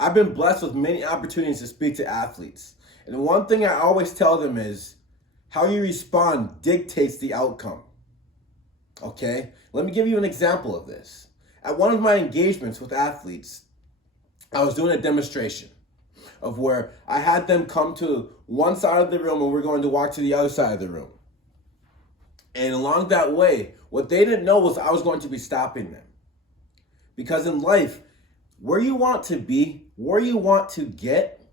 I've been blessed with many opportunities to speak to athletes. And the one thing I always tell them is how you respond dictates the outcome. Okay? Let me give you an example of this. At one of my engagements with athletes, I was doing a demonstration of where I had them come to one side of the room and we're going to walk to the other side of the room. And along that way, what they didn't know was I was going to be stopping them. Because in life, where you want to be, where you want to get,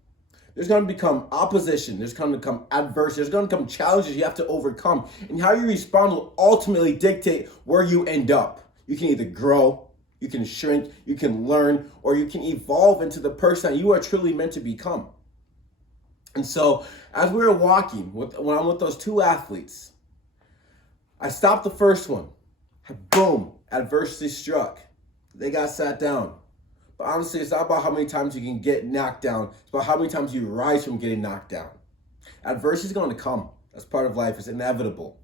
there's going to become opposition. There's going to become adversity. There's going to come challenges you have to overcome. And how you respond will ultimately dictate where you end up. You can either grow, you can shrink, you can learn, or you can evolve into the person that you are truly meant to become. And so, as we were walking, when I'm with those two athletes, I stopped the first one. Boom, adversity struck. They got sat down. But honestly, it's not about how many times you can get knocked down. It's about how many times you rise from getting knocked down. Adversity is going to come. That's part of life. It's inevitable.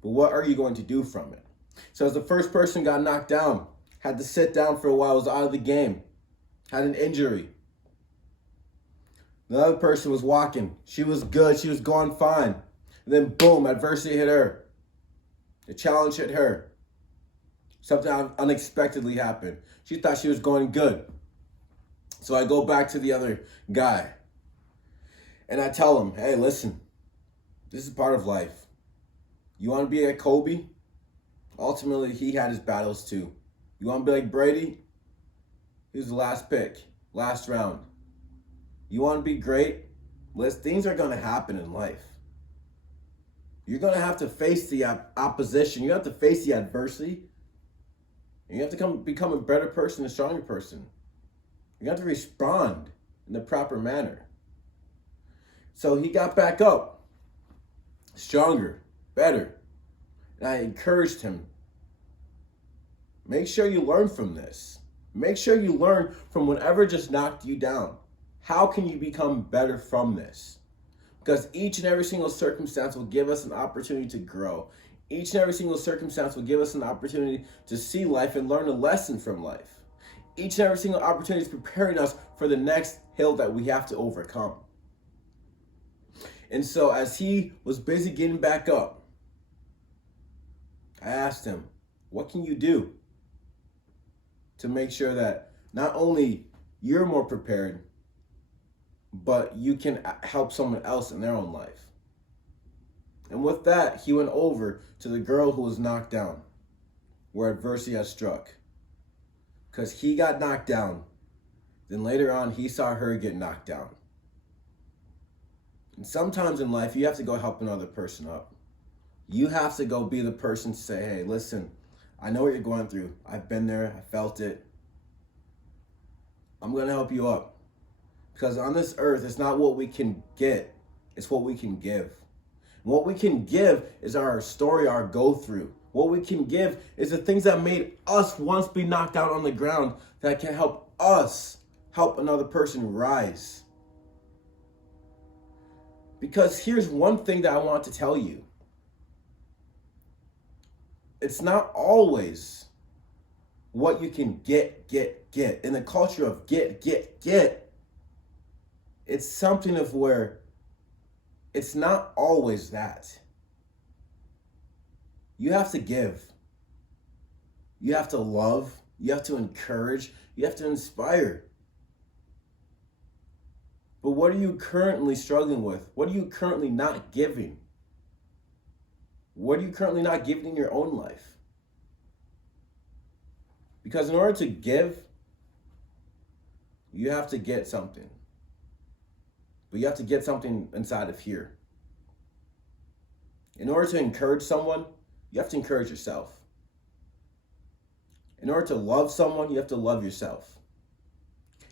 But what are you going to do from it? So as the first person got knocked down, had to sit down for a while, was out of the game, had an injury. The other person was walking. She was good. She was going fine. And then boom, adversity hit her. The challenge hit her. Something unexpectedly happened. She thought she was going good. So I go back to the other guy. And I tell him, hey, listen, this is part of life. You want to be like Kobe? Ultimately, he had his battles too. You want to be like Brady? He was the last pick, last round. You want to be great? Things are going to happen in life. You're going to have to face the opposition. You have to face the adversity. And you have to become a better person, a stronger person. You have to respond in the proper manner. So he got back up, stronger, better. And I encouraged him. Make sure you learn from this. Make sure you learn from whatever just knocked you down. How can you become better from this? Because each and every single circumstance will give us an opportunity to grow. Each and every single circumstance will give us an opportunity to see life and learn a lesson from life. Each and every single opportunity is preparing us for the next hill that we have to overcome. And so as he was busy getting back up, I asked him, what can you do to make sure that not only you're more prepared, but you can help someone else in their own life? And with that, he went over to the girl who was knocked down, where adversity had struck. Because he got knocked down. Then later on, he saw her get knocked down. And sometimes in life, you have to go help another person up. You have to go be the person to say, hey, listen, I know what you're going through. I've been there. I felt it. I'm going to help you up. Because on this earth, it's not what we can get. It's what we can give. What we can give is our story, our go-through. What we can give is the things that made us once be knocked out on the ground that can help us help another person rise. Because here's one thing that I want to tell you. It's not always what you can get. In the culture of get, it's something of where it's not always that. You have to give. You have to love. You have to encourage. You have to inspire. But what are you currently struggling with? What are you currently not giving? What are you currently not giving in your own life? Because in order to give, you have to get something. But you have to get something inside of here. In order to encourage someone, you have to encourage yourself. In order to love someone, you have to love yourself.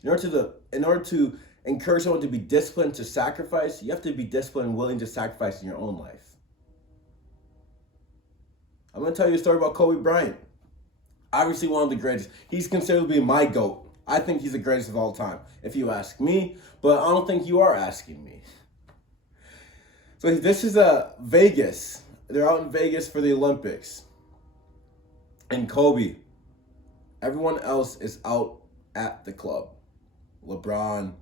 In order to encourage someone to be disciplined, to sacrifice, you have to be disciplined and willing to sacrifice in your own life. I'm going to tell you a story about Kobe Bryant. Obviously one of the greatest. He's considered to be my GOAT. I think he's the greatest of all time, if you ask me, but I don't think you are asking me. So this is Vegas. They're out in Vegas for the Olympics. And Kobe, everyone else is out at the club. LeBron,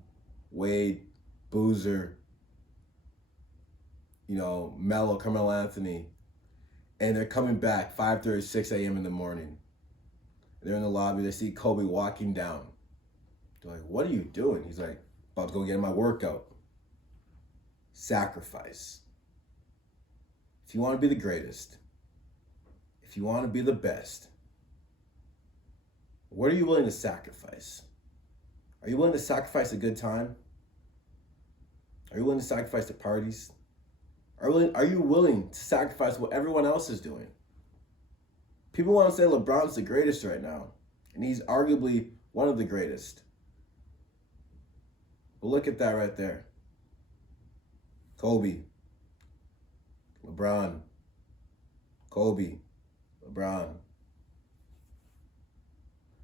Wade, Boozer, Melo, Carmelo Anthony, and they're coming back 5:30, 6 a.m. in the morning. They're in the lobby. They see Kobe walking down. They're like, what are you doing? He's like, about to go get my workout. Sacrifice. If you want to be the greatest, if you want to be the best, what are you willing to sacrifice? Are you willing to sacrifice a good time? Are you willing to sacrifice the parties? Are you willing to sacrifice what everyone else is doing? People want to say LeBron's the greatest right now, and he's arguably one of the greatest. But look at that right there. Kobe, LeBron, Kobe, LeBron.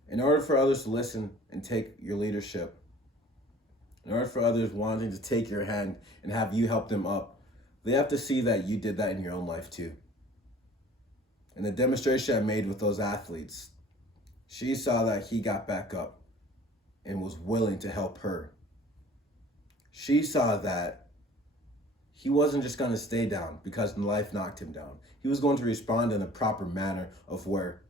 In order for others to listen and take your leadership, in order for others wanting to take your hand and have you help them up, they have to see that you did that in your own life too. And the demonstration I made with those athletes, she saw that he got back up and was willing to help her. She saw that he wasn't just going to stay down because life knocked him down. He was going to respond in a proper manner of where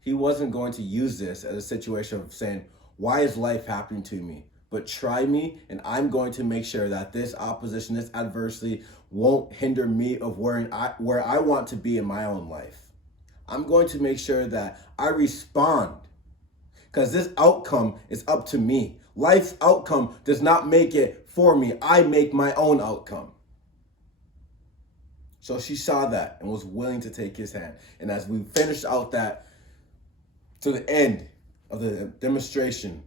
he wasn't going to use this as a situation of saying, why is life happening to me? But try me, and I'm going to make sure that this opposition, this adversity won't hinder me of where I want to be in my own life. I'm going to make sure that I respond because this outcome is up to me. Life's outcome does not make it for me. I make my own outcome. So she saw that and was willing to take his hand. And as we finished out that to the end of the demonstration,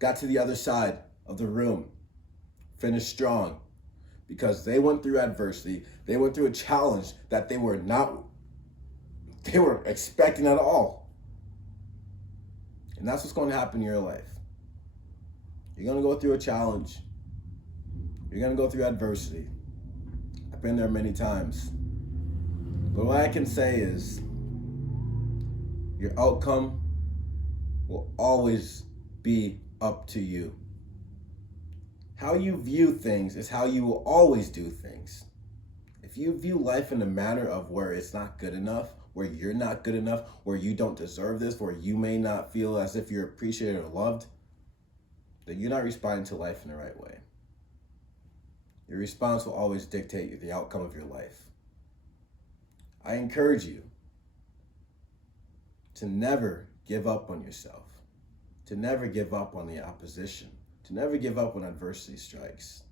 got to the other side of the room, finished strong because they went through adversity. They went through a challenge that they were expecting at all. And that's what's going to happen in your life. You're going to go through a challenge. You're going to go through adversity. I've been there many times. But what I can say is your outcome will always be up to you. How you view things is how you will always do things. If you view life in a manner of where it's not good enough, where you're not good enough, where you don't deserve this, where you may not feel as if you're appreciated or loved, then you're not responding to life in the right way. Your response will always dictate the outcome of your life. I encourage you to never give up on yourself, to never give up on the opposition, to never give up when adversity strikes,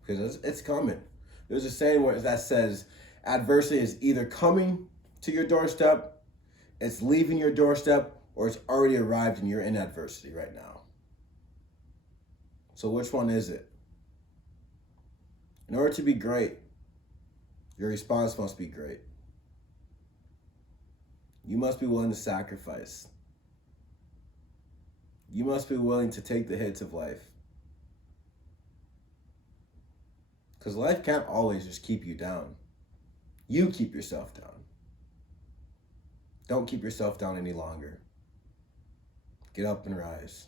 because it's coming. There's a saying that says adversity is either coming to your doorstep, it's leaving your doorstep, or it's already arrived and you're in adversity right now. So which one is it? In order to be great, your response must be great. You must be willing to sacrifice. You must be willing to take the hits of life. Because life can't always just keep you down. You keep yourself down. Don't keep yourself down any longer. Get up and rise.